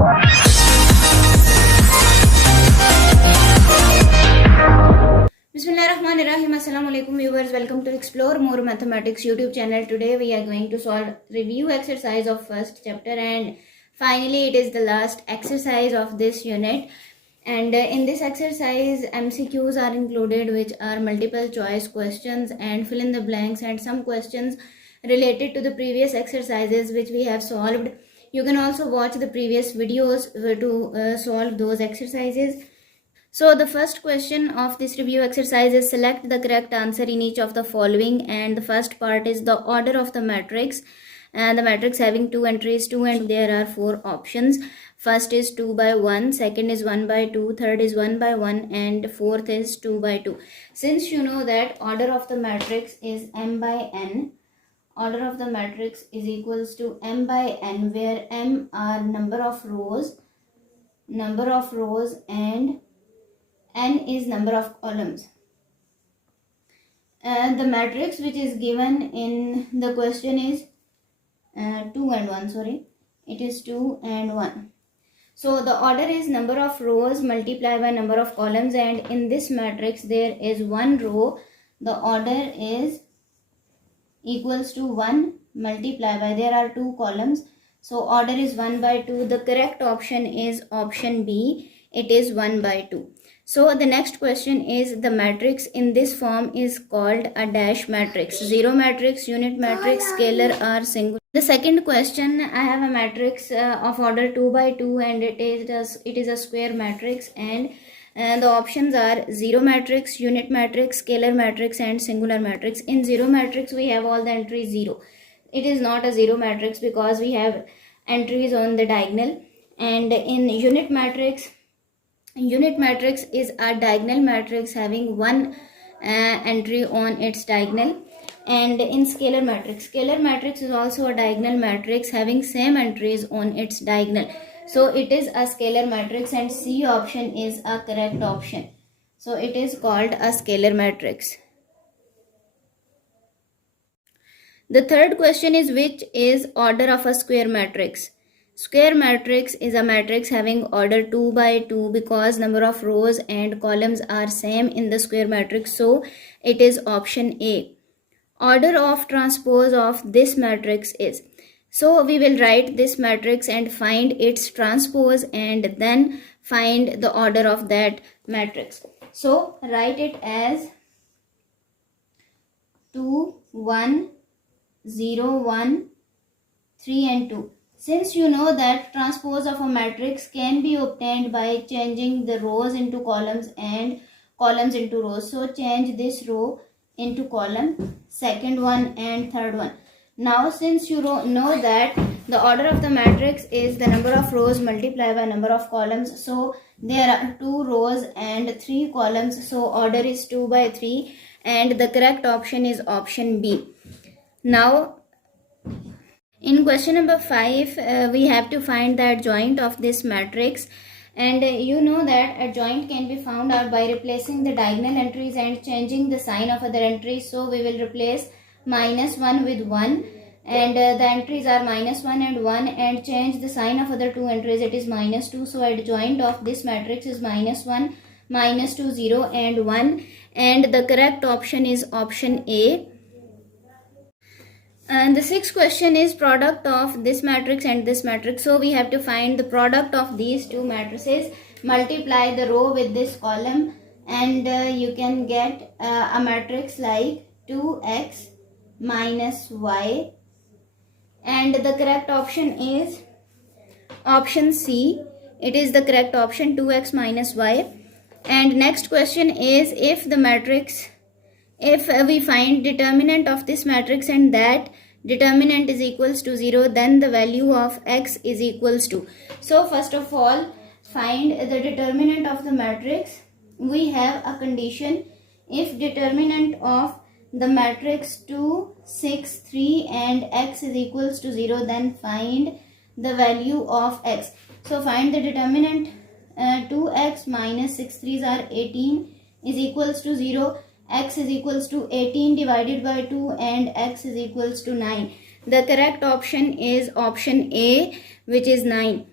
Bismillahirrahmanirrahim. Assalam-o-Alaikum viewers. Welcome to Explore More Mathematics YouTube channel. Today we are going to solve review exercise of first chapter, and finally it is the last exercise of this unit. And in this exercise MCQs are included, which are multiple choice questions and fill in the blanks, and some questions related to the previous exercises which we have solved. You can also watch the previous videos to solve those exercises. So the first question of this review exercise is select the correct answer in each of the following, and the first part is the order of the matrix, and the matrix having two entries, 2, and there are 4 options. First is 2 by 1, second is 1 by 2, third is 1 by 1, and fourth is 2 by 2. Since you know that order of the matrix is m by n, order of the matrix is equals to m by n, where m are number of rows, and n is number of columns. The matrix which is given in the question is 2 and 1, it is 2 and 1. So the order is number of rows multiplied by number of columns, and in this matrix there is one row. The order is equals to 1 multiplied by, there are 2 columns, so order is 1 by 2. The correct option is option B, it is 1 by 2. So the next question is the matrix in this form is called a dash matrix, zero matrix, unit matrix, scalar or singular. The second question, I have a matrix of order 2 by 2, and it is a square matrix, and the options are zero matrix, unit matrix, scalar matrix, and singular matrix. In zero matrix we have all the entries 0. It is not a zero matrix because we have entries on the diagonal. And in unit matrix is a diagonal matrix having one entry on its diagonal. And in scalar matrix is also a diagonal matrix having same entries on its diagonal. So it is a scalar matrix, and C option is a correct option. So it is called a scalar matrix. The third question is which is order of a square matrix. Square matrix is a matrix having order 2 by 2 because number of rows and columns are same in the square matrix, so it is option A. Order of transpose of this matrix is, so we will write this matrix and find its transpose and then find the order of that matrix. So write it as 2, 1, 0, 1, 3 and 2. Since you know that transpose of a matrix can be obtained by changing the rows into columns and columns into rows, so change this row into column, second one and third one. Now since you know that the order of the matrix is the number of rows multiplied by number of columns, so there are 2 rows and 3 columns, so order is 2 by 3, and the correct option is option B. Now in question number 5, we have to find the adjoint of this matrix, and you know that adjoint can be found out by replacing the diagonal entries and changing the sign of other entries. So we will replace -1 with 1, and the entries are -1 and 1, and change the sign of other 2 entries, it is -2. So adjoint of this matrix is -1, -2, 0 and 1, and the correct option is option A. And the sixth question is product of this matrix and this matrix. So we have to find the product of these two matrices, multiply the row with this column, and you can get a matrix like 2x minus y, and the correct option is option C. It is the correct option, 2x minus y. And next question is if we find determinant of this matrix and that determinant is equals to 0, then the value of x is equals to. So first of all, find the determinant of the matrix. We have a condition, if determinant of the matrix 2, 6, 3 and x is equals to 0, then find the value of x. So find the determinant 2x minus 6 3s are 18 is equals to 0. X is equals to 18 divided by 2 and x is equals to 9. The correct option is option A, which is 9.